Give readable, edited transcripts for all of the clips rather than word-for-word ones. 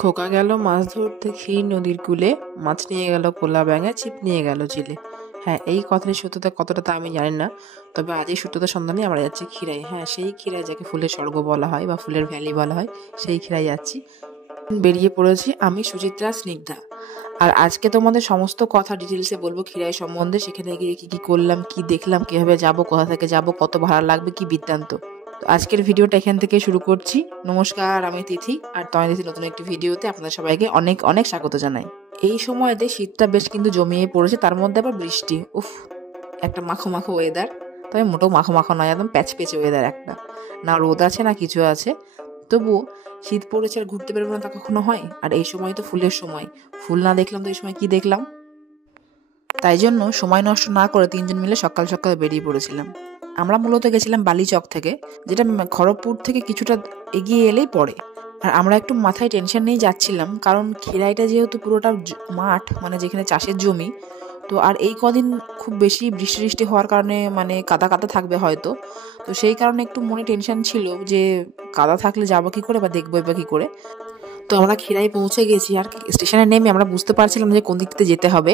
খোকা গেল মাছ ধরতে ক্ষীর নদীর কূলে, মাছ নিয়ে গেল কোলা ব্যাঙে, ছিপ নিয়ে গেল চিলে। হ্যাঁ, এই কথাটির সত্যতা কতটা তা আমি জানি না, তবে আজ এই সত্যতার সন্ধানে আমরা যাচ্ছি ক্ষীরাই। হ্যাঁ, সেই ক্ষীরাই যাকে ফুলের স্বর্গ বলা হয় বা ফুলের ভ্যালি বলা হয়, সেই ক্ষীরাই যাচ্ছি। বেরিয়ে পড়েছি আমি, সুচিত্রা, স্নিগ্ধা। আর আজকে তোমাদের সমস্ত কথা ডিটেলসে বলবো ক্ষীরাই সম্বন্ধে। সেখানে গিয়ে কি কি করলাম, কি দেখলাম, কিভাবে যাব, কোথা থেকে যাব, কত ভাড়া লাগবে, কি বৃত্তান্ত। তো আজকের ভিডিওটা এখান থেকে শুরু করছি। নমস্কার, আমি তিথি, আর তয় তিথি নতুন একটি ভিডিওতে আপনাদের সবাইকে অনেক অনেক স্বাগত জানাই। এই সময়তে শীতটা বেশ কিন্তু জমিয়ে পড়েছে, তার মধ্যে আবার বৃষ্টি। উফ, একটা মাখো মাখো ওয়েদার। তবে মোটেও মাখো মাখো নয়, একদম প্যাচ পেচে ওয়েদার একটা। না রোদ আছে না কিছু আছে, তবুও শীত পড়েছে আর ঘুরতে বেরোবো না তা কখনো হয়? আর এই সময় তো ফুলের সময়, ফুল না দেখলাম তো এই সময় কি দেখলাম? তাই জন্য সময় নষ্ট না করে তিনজন মিলে সকাল সকাল বেরিয়ে পড়েছিলাম। আমরা মূলত গেছিলাম বালিচক থেকে, যেটা খড়গপুর থেকে কিছুটা এগিয়ে এলেই পড়ে। আর আমরা একটু মাথায় টেনশন নিয়ে যাচ্ছিলাম, কারণ ক্ষীরাইটা যেহেতু পুরোটা মাঠ, মানে যেখানে চাষের জমি, তো আর এই কদিন খুব বেশি বৃষ্টি বৃষ্টি হওয়ার কারণে মানে কাদা কাদা থাকবে হয়তো। তো সেই কারণে একটু মনে টেনশন ছিল যে কাদা থাকলে যাবো কি করে বা দেখবো বা কি করে। তো আমরা ক্ষীরাই পৌঁছে গেছি, আর স্টেশনে নেমে আমরা বুঝতে পারছিলাম যে কোন দিক থেকে যেতে হবে।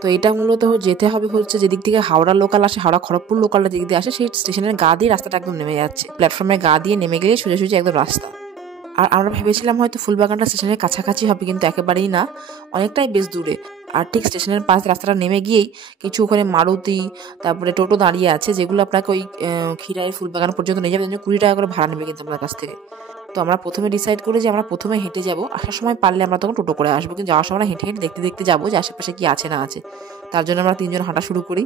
তো এটা মূলত যেতে হবে হচ্ছে যেদিক থেকে হাওড়া লোকাল আসে, হাওড়া খড়গপুর লোকালটা যেদিক দিয়ে আসে, সেই স্টেশনের গা দিয়ে রাস্তাটা একদম নেমে যাচ্ছে। প্ল্যাটফর্মের গা দিয়ে নেমে গেলে সোজাসুজি একদম রাস্তা। আর আমরা ভেবেছিলাম হয়তো ফুলবাগানটা স্টেশনের কাছাকাছি হবে, কিন্তু একেবারেই না, অনেকটাই বেশ দূরে। আর ঠিক স্টেশনের পাশ রাস্তাটা নেমে গিয়েই কিছু ওখানে মারুতি, তারপরে টোটো দাঁড়িয়ে আছে, যেগুলো আপনাকে ওই ক্ষীরাই ফুলবাগান পর্যন্ত নিয়ে যাবে। 20 টাকা করে ভাড়া নেবে কিন্তু আপনার কাছ থেকে। তো আমরা প্রথমে ডিসাইড করি যে আমরা প্রথমে হেঁটে যাব, আসার সময় পারলে আমরা তখন টোটো করে আসবো, কিন্তু যাওয়ার সময় আমরা হেঁটে হেঁটে দেখতে দেখতে যাবো যে আশেপাশে কি আছে না আছে। তার জন্য আমরা তিনজন হাঁটা শুরু করি।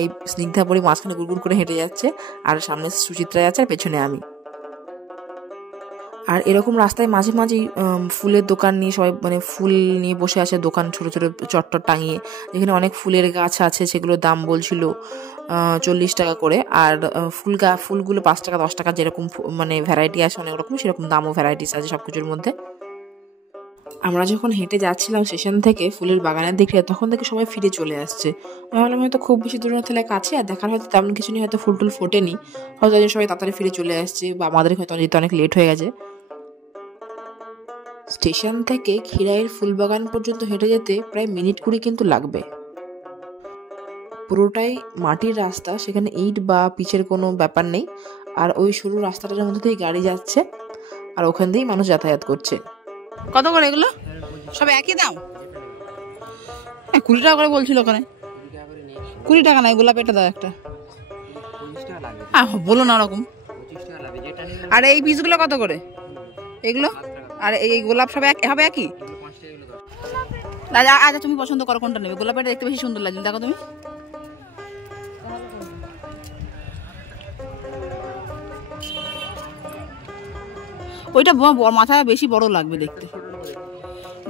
এই স্নিগ্ধা পরি মাঝখানে গুড়গুড় করে হেঁটে যাচ্ছে, আর সামনে সুচিত্রা যাচ্ছে, আর পেছনে আমি। আর এরকম রাস্তায় মাঝে মাঝেই ফুলের দোকান নিয়ে সবাই মানে ফুল নিয়ে বসে আছে, দোকান ছোট ছোট চট্টর টাঙিয়ে, যেখানে অনেক ফুলের গাছ আছে, সেগুলোর দাম বলছিল 40 টাকা করে। আর ফুলগুলো 5 টাকা 10 টাকা, যেরকম মানে ভ্যারাইটি আছে অনেক রকম, সেরকম দামও ভ্যারাইটিস আছে সব কিছুর মধ্যে। আমরা যখন হেঁটে যাচ্ছিলাম স্টেশন থেকে ফুলের বাগানের দিকে, তখন থেকে সবাই ফিরে চলে আসছে। আমি ভাবলাম হয়তো খুব বেশি দূর থেকে কাছে, আর দেখার হয়তো তেমন কিছু নেই, হয়তো ফুল টুল ফোটেনি, হয়তো সবাই তাড়াতাড়ি ফিরে চলে আসছে, বা আমাদের হয়তো যেতে অনেক লেট হয়ে গেছে। স্টেশন থেকে ক্ষীরাইয়ের ফুলবাগান পর্যন্ত হেঁটে যেতে প্রায় মিনিট 20 কিন্তু লাগবে। পুরোটাই মাটির রাস্তা, সেখানে ইট বা পিচের কোনো ব্যাপার নেই। আর ওই সরু রাস্তাটার মধ্যে দিয়ে গাড়ি যাচ্ছে, আর ওখান দিয়েই মানুষ যাতায়াত করছে। কত করে এগুলো? সব একই দাম? 20 টাকা করে বলছিল ওখানে। 20 টাকা নাই, গোলাপ এটা দাও একটা। বলো না ওরকম। আর এই পিসগুলো কত করে এগুলো? আর এই গোলাপ সব হবে একই? আচ্ছা, তুমি পছন্দ করো কোনটা নেবে? গোলাপটা দেখতে বেশি সুন্দর লাগছে, দেখো তুমি। ওইটা মাথা বেশি বড় লাগবে দেখতে।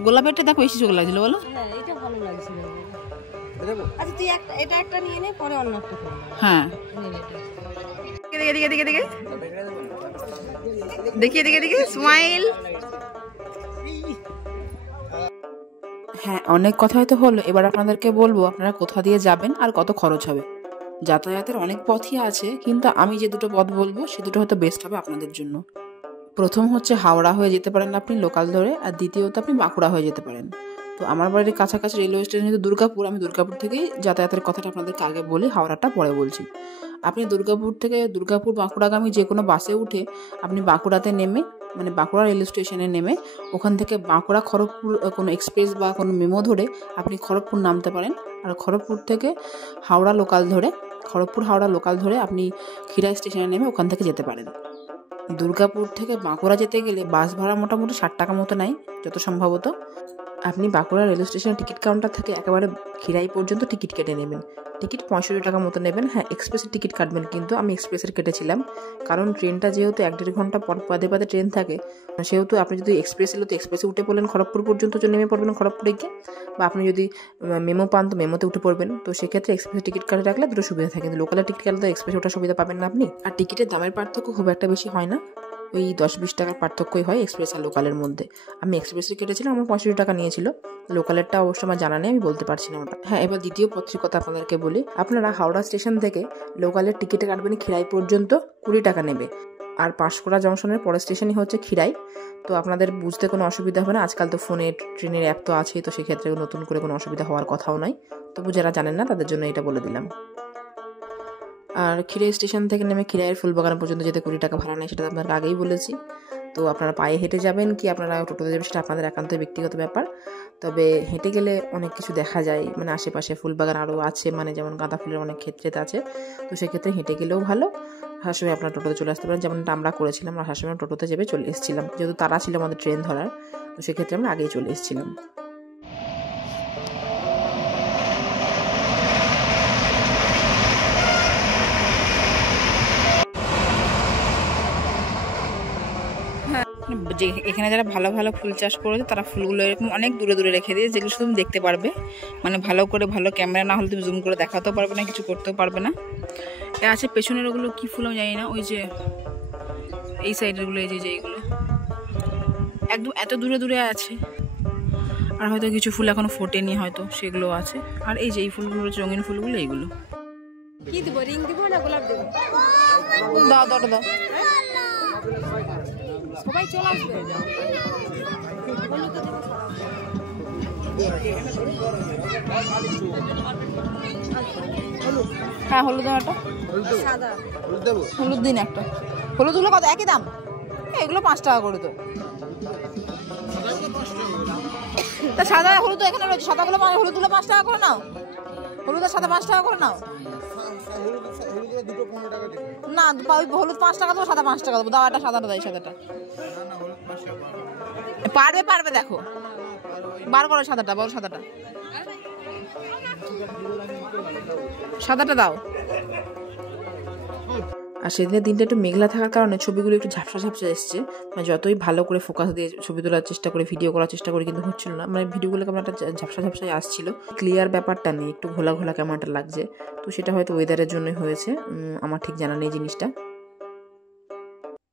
গোলাপেরটা দেখো বেশি চোখ লাগছিল, বলো। হ্যাঁ, দেখি স্মাইল। হ্যাঁ, অনেক কথাই তো হলো, এবার আপনাদেরকে বলবো আপনারা কোথা দিয়ে যাবেন আর কত খরচ হবে। যাতায়াতের অনেক পথই আছে, কিন্তু আমি যে দুটো পথ বলবো সে দুটো হয়তো বেস্ট হবে আপনাদের জন্য। প্রথম হচ্ছে হাওড়া হয়ে যেতে পারেন আপনি লোকাল ধরে, আর দ্বিতীয়ত আপনি বাঁকুড়া হয়ে যেতে পারেন। তো আমার বাড়ির কাছাকাছি রেলওয়ে স্টেশন যেহেতু দুর্গাপুর, আমি দুর্গাপুর থেকেই যাতায়াতের কথাটা আপনাদেরকে আগে বলি, হাওড়াটা পরে বলছি। আপনি দুর্গাপুর বাঁকুড়াগামী যে কোনো বাসে উঠে আপনি বাঁকুড়াতে নেমে, মানে বাঁকুড়া রেল স্টেশনে নেমে, ওখান থেকে বাঁকুড়া খড়গপুর কোনো এক্সপ্রেস বা কোনো মেমো ধরে আপনি খড়গপুর নামতে পারেন। আর খড়গপুর থেকে খড়গপুর হাওড়া লোকাল ধরে আপনি ক্ষীরাই স্টেশনে নেমে ওখান থেকে যেতে পারেন। দুর্গাপুর থেকে বাঁকুড়া যেতে গেলে বাস ভাড়া মোটামুটি 60 টাকা মতো নেয় যত সম্ভবত। আপনি বাঁকুড়া রেল স্টেশনের টিকিট কাউন্টার থেকে একেবারে ক্ষীরাই পর্যন্ত টিকিট কেটে নেবেন। টিকিট 65 টাকা মতো নেবেন। হ্যাঁ, এক্সপ্রেসের টিকিট কাটবেন, কিন্তু আমি এক্সপ্রেসের কেটেছিলাম, কারণ ট্রেনটা যেহেতু 1-1.5 ঘন্টা পর পাদে পাদে ট্রেন থাকে, সেহেতু আপনি যদি এক্সপ্রেস এলো তো এক্সপ্রেসে উঠে পড়লেন, খড়গপুর পর্যন্ত নেমে পড়বেন খড়গপুরে গিয়ে, বা আপনি যদি মেমো পান তো মেমোতে উঠে পড়বেন। তো সেক্ষেত্রে এক্সপ্রেসের টিকিট কাটে রাখলে দুটো সুবিধা থাকে, কিন্তু লোকালের টিকিট কাটলে তো এক্সপ্রেসে ওঠার সুবিধা পাবেন না আপনি। আর টিকিটের দামের পার্থক্য খুব একটা বেশি হয় না, ওই 10-20 টাকার পার্থক্যই হয় এক্সপ্রেস আর লোকালের মধ্যে। আমি এক্সপ্রেসে কেটেছিলাম, আমার 65 টাকা নিয়েছিল। লোকালেরটা অবশ্য আমার জানা নেই, আমি বলতে পারছি না ওটা। হ্যাঁ, এবার দ্বিতীয় পত্রিকতা আপনাদেরকে বলি। আপনারা হাওড়া স্টেশন থেকে লোকালের টিকিটে কাটবেন ক্ষীরাই পর্যন্ত 20 টাকা নেবে। আর পাঁশকুড়া জংশনের পরের স্টেশনই হচ্ছে খিরাই। তো আপনাদের বুঝতে কোনো অসুবিধা হবে না, আজকাল তো ফোনে ট্রেনের অ্যাপ তো আছেই, তো সেক্ষেত্রে নতুন করে কোনো অসুবিধা হওয়ার কথাও নয়। তবু যারা জানেন না তাদের জন্য এটা বলে দিলাম। আর খিরাই স্টেশন থেকে নেমে খিরাইয়ের ফুলবাগান পর্যন্ত যেতে 20 টাকা ভাড়া নেয়, সেটা আপনাকে আগেই বলেছি। তো আপনারা পায়ে হেঁটে যাবেন কি আপনারা টোটোতে যাবেন সেটা আপনাদের একান্ত ব্যক্তিগত ব্যাপার। তবে হেঁটে গেলে অনেক কিছু দেখা যায়, মানে আশেপাশে ফুলবাগান আরও আছে, মানে যেমন গাঁদা ফুলের অনেক ক্ষেত্রে আছে। তো সেক্ষেত্রে হেঁটে গেলেও ভালো। আসার সময় আপনারা টোটোতে চলে আসতে পারেন, যেমনটা আমরা করেছিলাম। আসার সময় টোটোতে চেপে চলে এসেছিলাম, যেহেতু তারা ছিল আমাদের ট্রেন ধরার, তো সেক্ষেত্রে আমরা আগেই চলে এসেছিলাম। এখানে যারা ভালো ভালো ফুল চাষ করেছে তারা ফুলগুলো এরকম অনেক দূরে দূরে রেখে দিয়ে, যেগুলো শুধু দেখতে পারবে, মানে ভালো করে ভালো ক্যামেরা না হলে তুমি জুম করে দেখাতেও পারবে না, কিছু করতেও পারবে না। এ আছে পেছনের ওগুলো কি ফুল আমি জানি না, ওই যে এই সাইডের গুলো, এই যে এইগুলো একদম এত দূরে দূরে আছে। আর হয়তো কিছু ফুল এখনো ফোটেনি, হয়তো সেগুলো আছে। আর এই যে এই ফুলগুলো রঙিন ফুলগুলো, এইগুলো কি দিব, রিং দিব না গোলাপ দেব? দাও দাও দাও, সবাই চলে আসবে। হ্যাঁ হলুদ একটা, সাদা হলুদ দিন একটা। হলুদগুলো কত? একই দাম? এগুলো 5 টাকা করে। তো তা সাদা হলুদ তো এখানে রয়েছে, সাদাগুলো হলুদগুলো 5 টাকা করে নাও। হলুদ আর সাদা 5 টাকা করে নাও। না হলুদ 5 টাকা দেবো, সাদা 5 টাকা দেবো। দাও একটা সাদাটা, দাও সাদাটা। পারবে পারবে, দেখো বার করো সাদাটা, বড় সাদাটা, সাদাটা দাও। আর সেদিনের দিনটা একটু মেঘলা থাকার কারণে ছবিগুলো একটু ঝাপসা ঝাপসা এসছে, মানে যতই ভালো করে ফোকাস দিয়ে ছবি তোলার চেষ্টা করে ভিডিও করার চেষ্টা করি কিন্তু হচ্ছিল না, মানে ভিডিওগুলো কেমন একটা ঝাপসা ঝাপসায় আসছিল, ক্লিয়ার ব্যাপারটা নেই, একটু ঘোলা ঘোলা কেমন একটা লাগছে। তো সেটা হয়তো ওয়েদারের জন্যই হয়েছে, আমার ঠিক জানা নেই জিনিসটা।